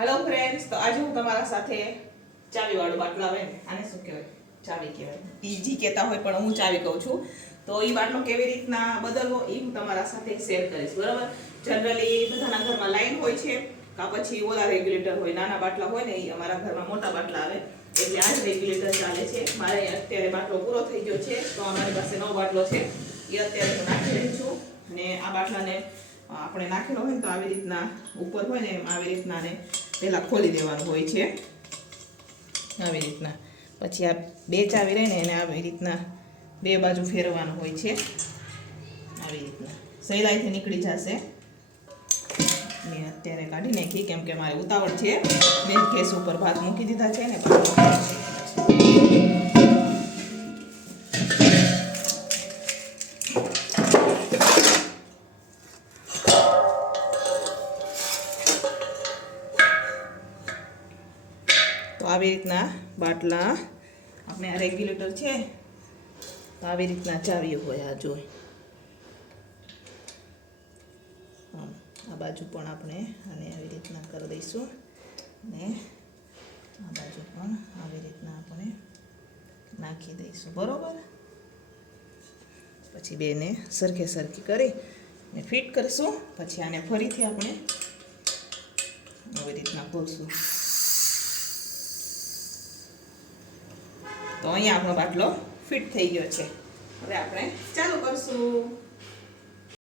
Hello friends, તો આજે હું તમારા સાથે ચાવી વાળું બાટલો આવે ને, આને શું કહેવાય? ચાવી કહેવાય. ઈજી કહેતા હોય પણ હું ચાવી કહું છું. તો એ બાટલો કેવી રીતના બદલવો એ હું તમારા સાથે શેર કરીશ, બરાબર? જનરલી બધાના ઘરમાં લાઈન હોય છે, કાં પછી ઓલા રેગ્યુલેટર હોય. નાના બાટલા હોય ને એ અમારા ઘરમાં મોટા બાટલા આવે, એટલે આ જ રેગ્યુલેટર ચાલે છે. મારે અત્યારે બાટલો પૂરો થઈ ગયો છે, તો અમારી પાસે નવો બાટલો છે, એ અત્યારે હું નાખી રહી છું. અને આ બાટલાને આપણે નાખેલો હોય ને તો આવી રીતના ઉપર હોય ને આવી રીતના ને પહેલાં ખોલી દેવાનું હોય છે, આવી રીતના. પછી આ બે ચાવી રહે ને એને આવી રીતના બે બાજુ ફેરવવાનું હોય છે, આવી રીતના સહેલાઈથી નીકળી જશે. મેં અત્યારે કાઢી નાખી કેમ કે મારે ઉતાવળ છે. મેં ગેસ ઉપર ભાત મૂકી દીધા છે ને તો આવી રીતના બાટલા આપણે આ રેગ્યુલેટર છે તો આવી રીતના ચાવીઓ હોય. આ જોઈ આ બાજુ પણ આપણે આને આવી રીતના કરી દઈશું અને આ બાજુ પણ આવી રીતના આપણે નાખી દઈશું, બરોબર? પછી બેને સરખે સરખી કરી ને ફિટ કરીશું. પછી આને ફરીથી આપણે આવી રીતના ખોલશું. તો અહીંયા આપણો બાટલો ફિટ થઈ ગયો છે. હવે આપણે ચાલુ કરશું.